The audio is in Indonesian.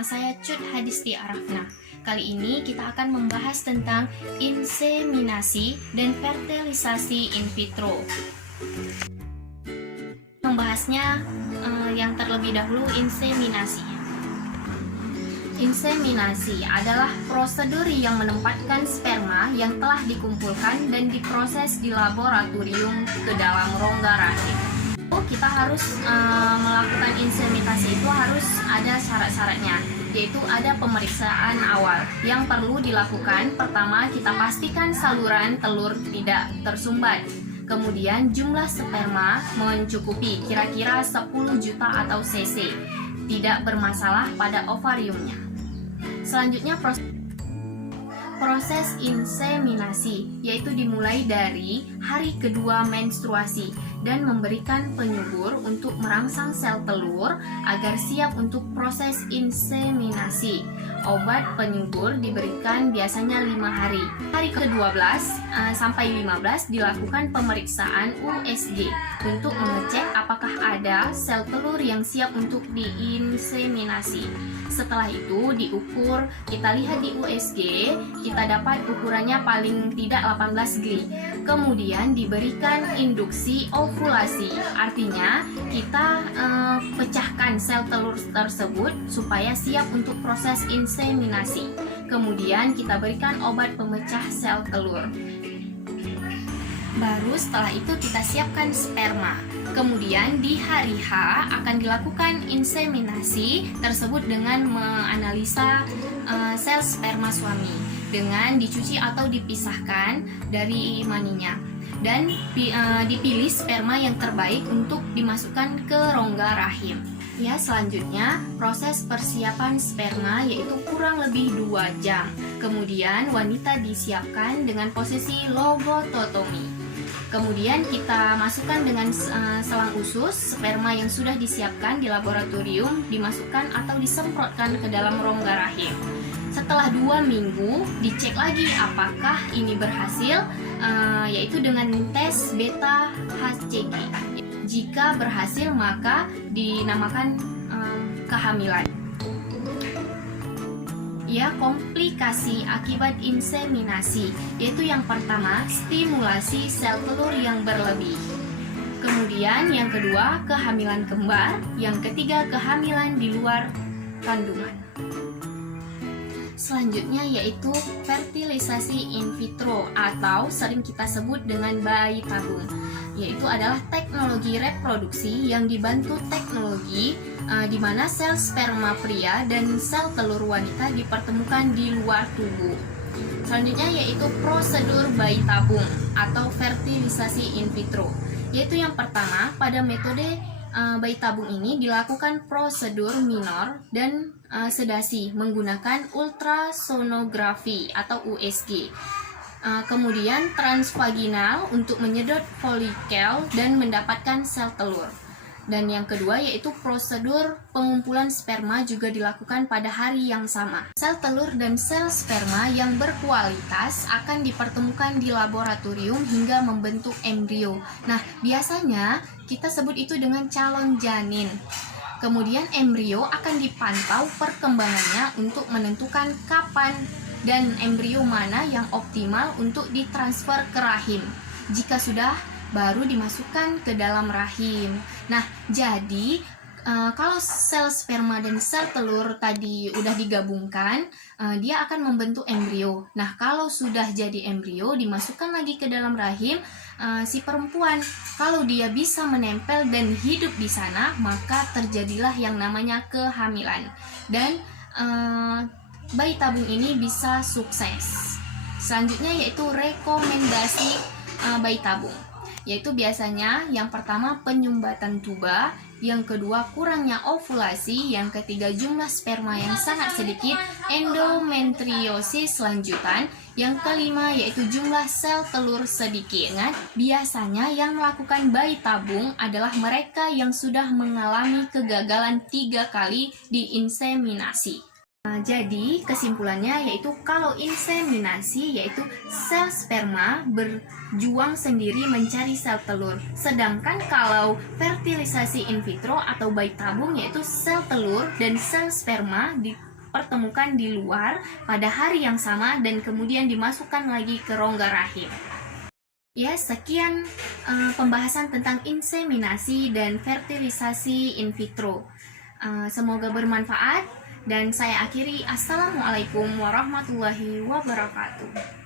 bersama saya Cut Hadisti Arafna. Kali ini kita akan membahas tentang inseminasi dan fertilisasi in vitro. Membahasnya yang terlebih dahulu inseminasi. Inseminasi adalah prosedur yang menempatkan sperma yang telah dikumpulkan dan diproses di laboratorium ke dalam rongga rahim. Kita harus melakukan inseminasi itu harus ada syarat-syaratnya, yaitu ada pemeriksaan awal yang perlu dilakukan. Pertama, kita pastikan saluran telur tidak tersumbat. Kemudian jumlah sperma mencukupi, kira-kira 10 juta atau cc, tidak bermasalah pada ovariumnya. Selanjutnya proses inseminasi, yaitu dimulai dari hari kedua menstruasi dan memberikan penyubur untuk merangsang sel telur agar siap untuk proses inseminasi. Obat penyubur diberikan biasanya 5 hari. Hari ke-12 sampai 15 dilakukan pemeriksaan USG untuk mengecek apakah ada sel telur yang siap untuk diinseminasi. Setelah itu diukur, kita lihat di USG, kita dapat ukurannya paling tidak 18 gli. Kemudian diberikan induksi ovulasi, artinya kita pecahkan sel telur tersebut supaya siap untuk proses inseminasi. Kemudian kita berikan obat pemecah sel telur. Baru setelah itu kita siapkan sperma. Kemudian di hari H akan dilakukan inseminasi tersebut dengan menganalisa sel sperma suami dengan dicuci atau dipisahkan dari maninya dan dipilih sperma yang terbaik untuk dimasukkan ke rongga rahim. Ya, selanjutnya proses persiapan sperma yaitu kurang lebih 2 jam. Kemudian wanita disiapkan dengan posisi lobotomi. Kemudian kita masukkan dengan selang usus, sperma yang sudah disiapkan di laboratorium dimasukkan atau disemprotkan ke dalam rongga rahim. Setelah 2 minggu dicek lagi apakah ini berhasil, yaitu dengan tes beta HCG. Jika berhasil maka dinamakan kehamilan. Ya, komplikasi akibat inseminasi, yaitu yang pertama stimulasi sel telur yang berlebih. Kemudian yang kedua kehamilan kembar, yang ketiga kehamilan di luar kandungan. Selanjutnya yaitu fertilisasi in vitro atau sering kita sebut dengan bayi tabung, yaitu adalah teknologi reproduksi yang dibantu teknologi di mana sel sperma pria dan sel telur wanita dipertemukan di luar tubuh. Selanjutnya yaitu prosedur bayi tabung atau fertilisasi in vitro, yaitu yang pertama pada metode bayi tabung ini dilakukan prosedur minor dan sedasi menggunakan ultrasonografi atau USG. Kemudian transvaginal untuk menyedot folikel dan mendapatkan sel telur. Dan yang kedua yaitu prosedur pengumpulan sperma juga dilakukan pada hari yang sama. Sel telur dan sel sperma yang berkualitas akan dipertemukan di laboratorium hingga membentuk embrio. Nah, biasanya kita sebut itu dengan calon janin. Kemudian embrio akan dipantau perkembangannya untuk menentukan kapan dan embrio mana yang optimal untuk ditransfer ke rahim. Jika sudah, baru dimasukkan ke dalam rahim. Nah, jadi kalau sel sperma dan sel telur tadi udah digabungkan, dia akan membentuk embrio. Nah, kalau sudah jadi embrio, dimasukkan lagi ke dalam rahim si perempuan. Kalau dia bisa menempel dan hidup di sana, maka terjadilah yang namanya kehamilan. Dan bayi tabung ini bisa sukses. Selanjutnya yaitu rekomendasi bayi tabung, yaitu biasanya yang pertama penyumbatan tuba, yang kedua kurangnya ovulasi, yang ketiga jumlah sperma yang sangat sedikit, endometriosis lanjutan, yang kelima yaitu jumlah sel telur sedikit. Ingat, biasanya yang melakukan bayi tabung adalah mereka yang sudah mengalami kegagalan 3 kali di inseminasi. Jadi kesimpulannya yaitu kalau inseminasi yaitu sel sperma berjuang sendiri mencari sel telur, sedangkan kalau fertilisasi in vitro atau bayi tabung yaitu sel telur dan sel sperma dipertemukan di luar pada hari yang sama dan kemudian dimasukkan lagi ke rongga rahim. Ya, sekian pembahasan tentang inseminasi dan fertilisasi in vitro. Semoga bermanfaat dan saya akhiri. Assalamualaikum warahmatullahi wabarakatuh.